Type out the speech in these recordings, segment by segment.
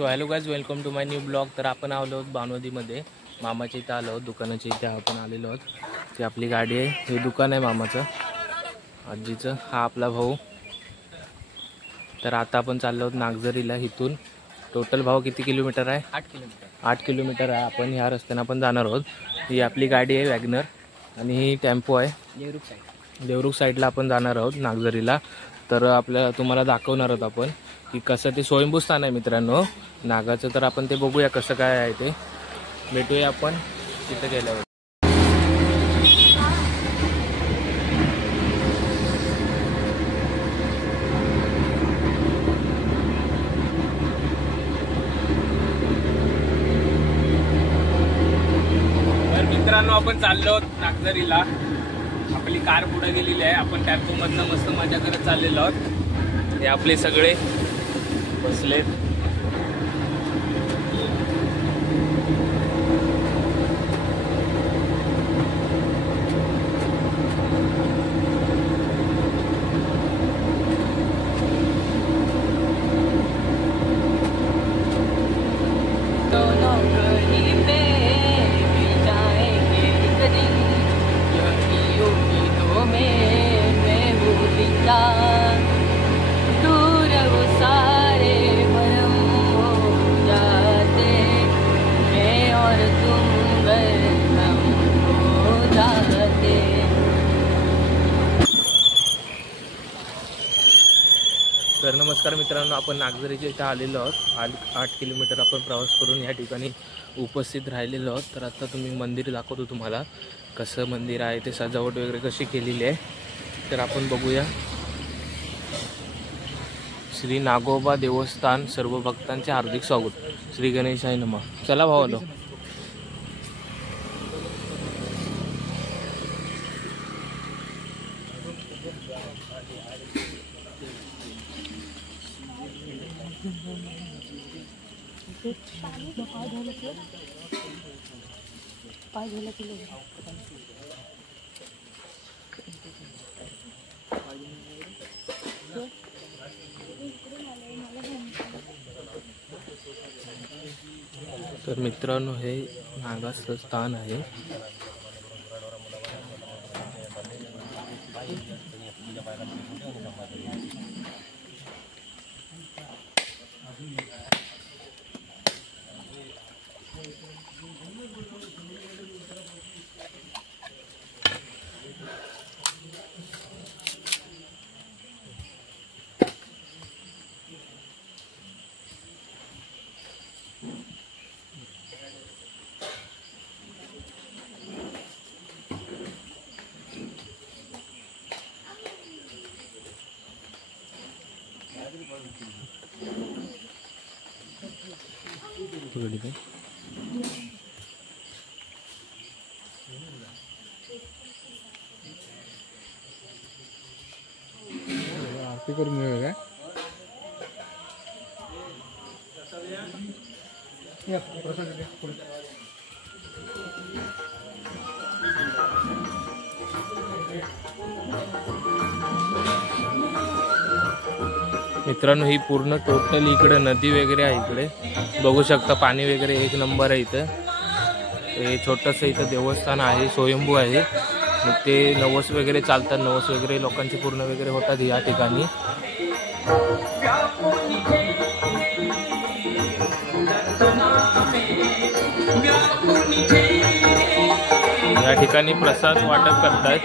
So hello guys, welcome to my new blog. तर आपण आलो आहोत बाणवदीमध्ये, मामाच्या इथं आलो आहोत. दुकानाच्या इथे आपण आलेलो आहोत. ती आपली गाडी आहे, हे दुकान आहे मामाचं, आजीचं. हा आपला भाऊ. तर आता आपण चाललो आहोत नागझरीला. इथून टोटल भाव किती किलोमीटर आहे? 8 किलोमीटर आहे. आपण ह्या रस्त्याने आपण जाणार आहोत. ही आपली गाडी आहे वॅगनर, आणि ही टेम्पो आहे. देवरुख साईडला आपण जाणार आहोत नागझरीला. तर आपल्याला तुम्हाला दाखवणार आहोत आपण की कसं ते स्वयंभू स्थान आहे मित्रांनो नागाचं. तर आपण ते बघूया कसं काय आहे ते. भेटूया आपण तिथे गेल्यावर. तर मित्रांनो आपण चाललो आहोत नागझरीला. आपली कार पुढे गेलेली आहे. आपण टेम्पोमधनं मस्त मजा करत चाललेलो आहोत. हे आपले सगळे बसलेत. तर नमस्कार मित्रांनो, आपण नागझरीच्या इथं आलेलो आहोत. 8 किलोमीटर आपण प्रवास करून या ठिकाणी उपस्थित राहिलेलो आहोत. तर आता तुम्ही मंदिर दाखवतो तुम्हाला कसं मंदिर आहे, ते सजावट वगैरे कशी केलेली आहे. तर आपण बघूया. श्री नागोबा देवस्थान, सर्व भक्तांचे हार्दिक स्वागत. श्री गणेशाय नमः. चला भावालो. तर मित्रांनो हे नागाचं स्थान आहे. आरती करून मिळेल काय? मित्रांनो ही पूर्ण टोटल इकडे नदी वगैरे आहे. इकडे बघू शकता पाणी वगैरे एक नंबर आहे. इथं हे छोटंसं इथं देवस्थान आहे, स्वयंभू आहे. ते नवस वगैरे चालतात, नवस वगैरे लोकांचे पूर्ण वगैरे होतात या ठिकाणी. या ठिकाणी प्रसाद वाटप करतात.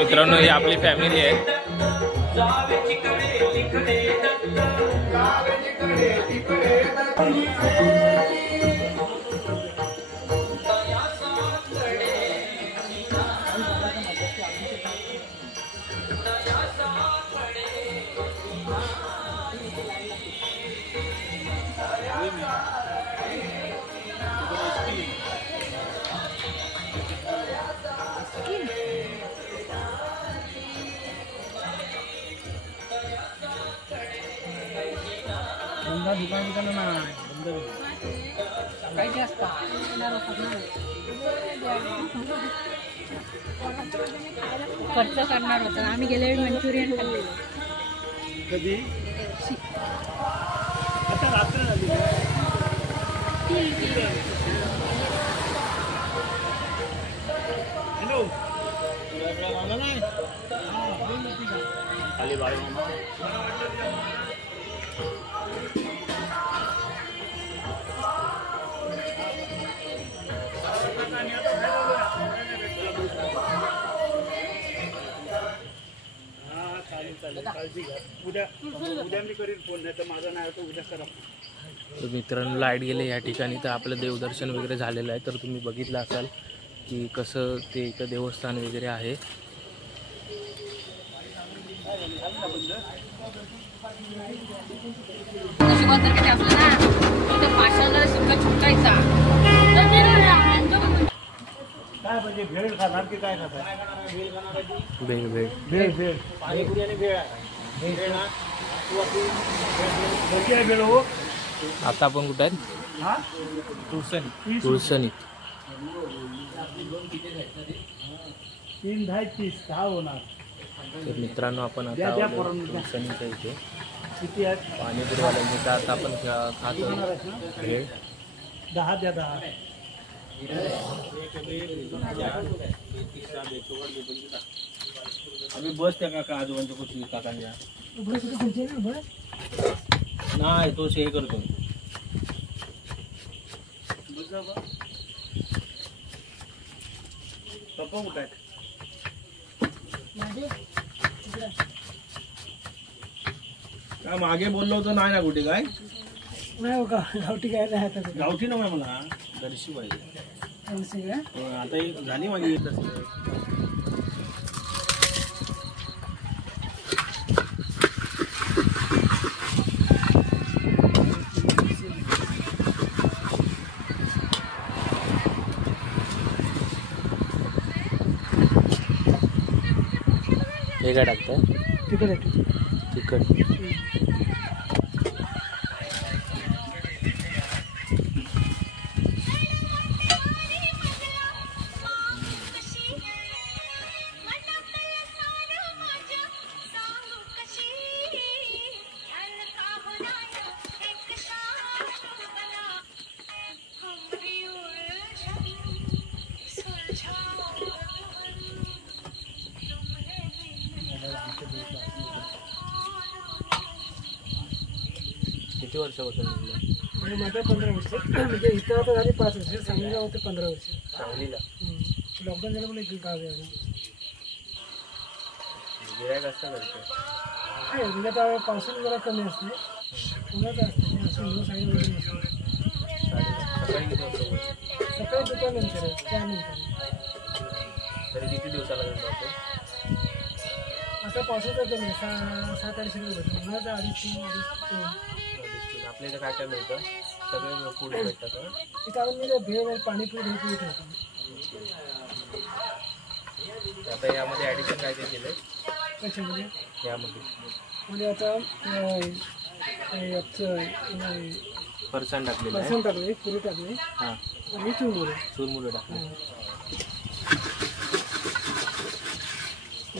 मित्रांनो ही आपली फॅमिली आहे. खर्च करणार होता आम्ही गेले मंचुरियन खाल्ले कधी आता रात्र झाली हॅलो खाली बाळ मामा चालेल काळजी घ्या उद्या मी करीन फोन नाही तर माझा नाही तर उद्या करा. तर मित्रांनो लाईट गेले या ठिकाणी तर आपलं देवदर्शन वगैरे झालेलं आहे तर तुम्ही बघितलं असाल की कसं ते इथं देवस्थान वगैरे आहे. काय म्हणजे भेळ खाणार की काय खाणार? भेळ भेळ भेळ भेळ पाणीपुरी आणि भेळ आहे. भेळ ना तू आपली कशी आहे भेळ हो? आता आपण कुठं आहेत? हा तुळसणी. 3 10 30 10 होणार. तर मित्रांनो आपण आता द्या आलो करून द्या. तुळसणीच्या इथे किती आहेत? पाणीपुरीवाल्यांची तर आता आपण खातो भेळ. 10 द्या 10. आम्ही बस त्या काका आजोबांच्या कुठली काकांच्या नाही तो हे करतो पप्पा कुठं आहेत? काय मागे बोललो होतो नाही ना कुठे काय नाही हो का गावठी काय नाही आता गावठी नव्हे मला दर्शी पाहिजे आता एक झाली माझी हे काय टाकतं? तिखट. किती वर्षापासून निघलं? माझा 15 वर्ष म्हणजे इथं आता झाली 5 वर्ष सांगलीला होते 15 वर्ष. सांगलीला लॉकडाऊन झालं पण एक गाव आहे गिऱ्हाईक असतं करतं. आहे म्हणजे आता पावसाने जरा कमी असते पुण्याचं असते असं 9 साडे 9 असते. सकाळी किती वाजता उघडतं? सकाळी दुपारनंतर त्यानंतर तरी किती दिवसाला जातो? आता पावसाचा कमी 7-8 भेटतो उन्हाचा 2.5-3 आपल्या इथं काय काय मिळतं? सगळे फूड भेटतात. इथं आपण म्हणजे भेळ पाणीपुरी भेटू ठेवतो. आता यामध्ये ॲडिशन काय काय केलं? त्याच्यामध्ये यामध्ये म्हणजे आता फरसाण टाकलेलं आहे. लसूण टाकले पुरी टाकले हां आणि चुरमुरे चुरमुरं टाकले.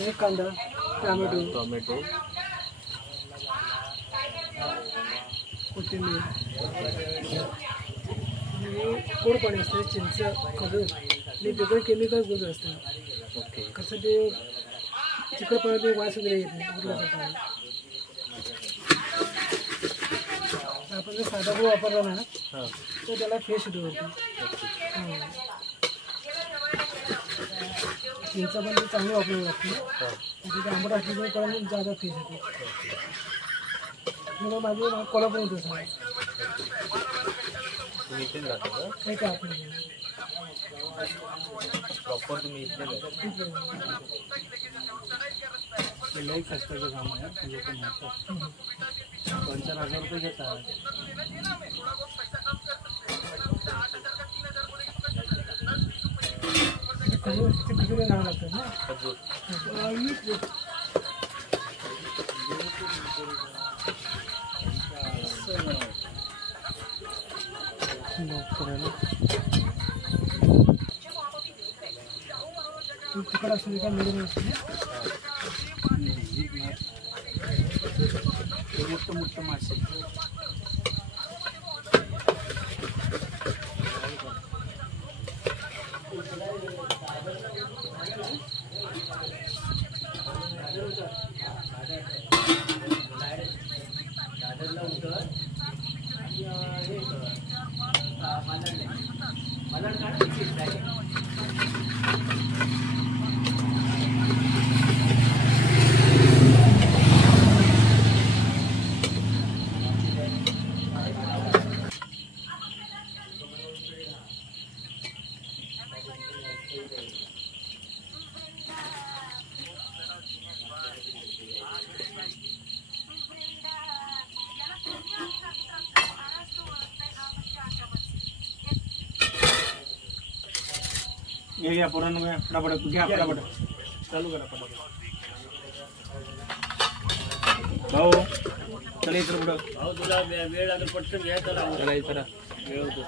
एक कांदा टोमॅटो टोमॅटो कोथिंबीर आणि गोड पाणी असते चिंच खजूर आणि वेगळे केमिकल गोड असतात. ओके. कसं ते चिकट पाण्यात वास वगैरे येत नाही उरल्याचं पाणी. आपण जर साधा गूळ वापरला ना हां तर त्याला फ्रेश होतो. चिंचा पण चांगली वापरावी लागते. तिथे आंबट असल्यामुळे पण जादा फ्रेश होते. मग माझे कोल्हापूर होतं सगळं तुम्ही इथेच राहता का? काही काय आपण प्रॉपर तुम्ही इथेच आहे? लई कष्टाचं काम आहे लोक म्हणतात 2,000-4,000 रुपये घेतात. खजूर नाव लागतात ना खजूर. तिकडे असू दे का मिळून असू दे मोठं मोठं मासे घ्या पुरण फटाफट घ्या फटाफट चालू करा फटाफट भाऊ चला इकडे पुढं भाऊ तुला वेळ लागेल पटकन घ्या चला इकडे वेळ होतो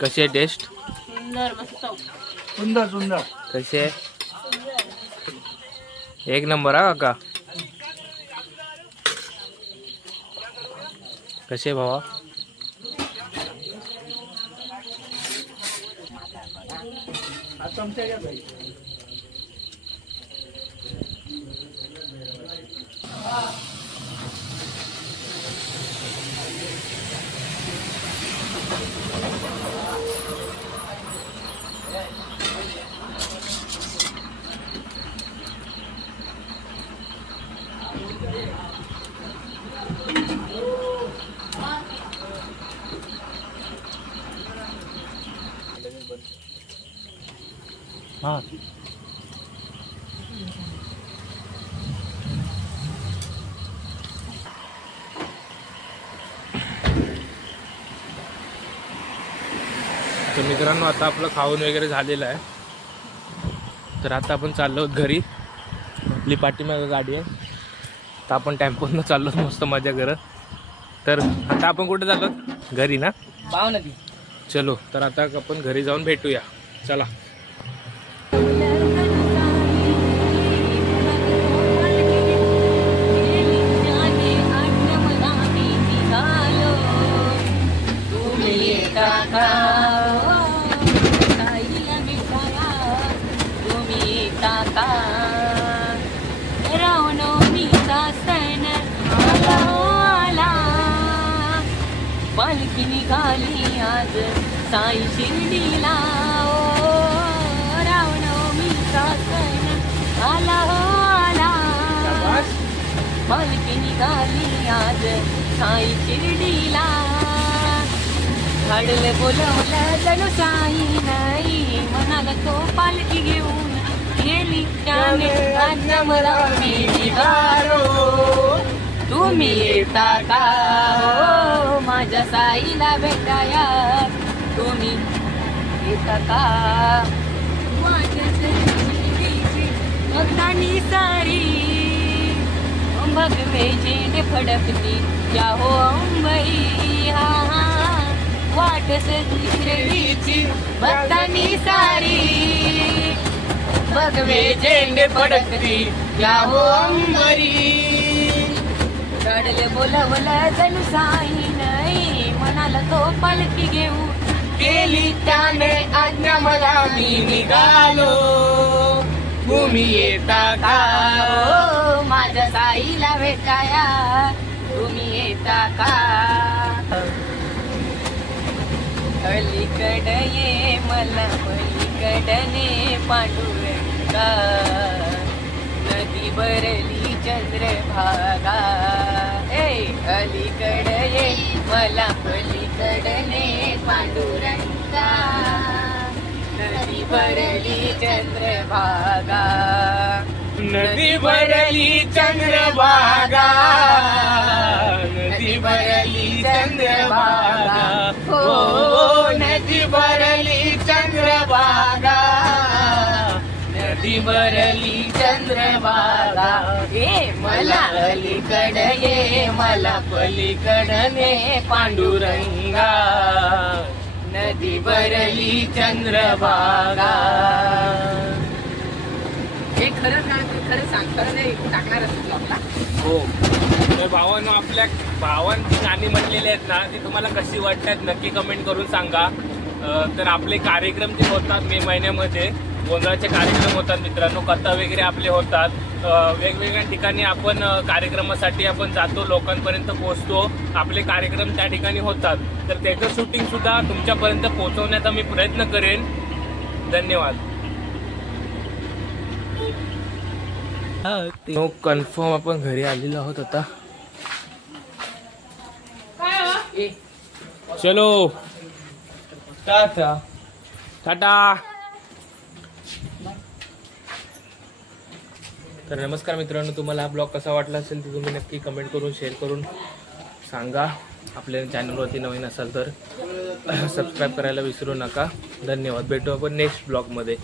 कशी आहे टेस्ट? सुंदर मस्त सुंदर सुंदर कशी आहे? एक नंबर हा काका. कसे भावा? चमचा घ्या भाई. हाँ तर मित्रांनो आता आपलं खाऊन वगैरे झालेलं आहे. तर आता आपण चाललो आहोत घरी. आपली पाठीमागं गाडी आहे तर आपण टेम्पोनं चाललो मस्त मजा करत. तर आता आपण कुठे चाललो? घरी ना भावनदी. चलो तर आता आपण घरी जाऊन भेटूया. चला. पालखी निघाली आज साई शिर्डीला. रामनवमीचा सण आला हो आला. पालखी निघाली आज साई शिर्डीला. झाडलं बोलवलं जणू साई नाही म्हणाला तो पालखी घेऊन गेली त्याने. आज मला मी निघालो तुम्ही येता का हो माझ्या साईला भेटाया. तुम्ही येता का माझ्या भक्तांनी सारी भगवे झेंडे फडकती या हो अंबई. हा हा वाट सजलीची भक्तांनी सारी भगवे झेंडे फडकती या हो अंबरी. चढले बोलवलं जणू साई नाही म्हणाला तो पालखी घेऊ केली त्याने आज्ञा मला मी निघालो. तुम्ही येता का हो माझ्या साईला भेटाया. तुम्ही येता का अलीकड ये मला पलीकडने पांडुरंगा. नदी भरली चंद्रभागा. अलीकड ये मला पलीकडने पांडुरंगा. नदी भरली चंद्रभागा. नदी भरली चंद्रभागा. नदी भरली चंद्रभागा. हो नदी भरली चंद्रभागा. नदी भरली चंद्रभागा. ये मला अलीकड ये मला पलीकडने पांडुरंगा नदी भरली चंद्रभागा. हे खरं सांग खरं नाही टाकणार असेल आपला. हो तर भावांनो आपल्या भावांची गाणी म्हणलेली आहेत ना ती तुम्हाला कशी वाटतात नक्की कमेंट करून सांगा. तर आपले कार्यक्रम जे होतात मे महिन्यामध्ये गोंधळाचे कार्यक्रम होतात मित्रांनो, कथा वगैरे आपले होतात. वेगवेगळ्या ठिकाणी आपण कार्यक्रमासाठी आपण जातो, लोकांपर्यंत पोहोचतो, आपले कार्यक्रम त्या ठिकाणी होतात. तर त्याचं शूटिंग सुद्धा तुमच्यापर्यंत पोहोचवण्याचा मी प्रयत्न करेन. धन्यवाद. कन्फर्म आपण घरी आलेलो आहोत आता. चलो टाटा टाटा. तर नमस्कार मित्रांनो, तुम्हाला हा ब्लॉग कसा वाटला असेल ते तुम्ही नक्की कमेंट करून शेअर करून सांगा. आपल्या चॅनलवरती नवीन असाल तर सबस्क्राईब करायला विसरू नका. धन्यवाद. भेटू आपण नेक्स्ट ब्लॉगमध्ये.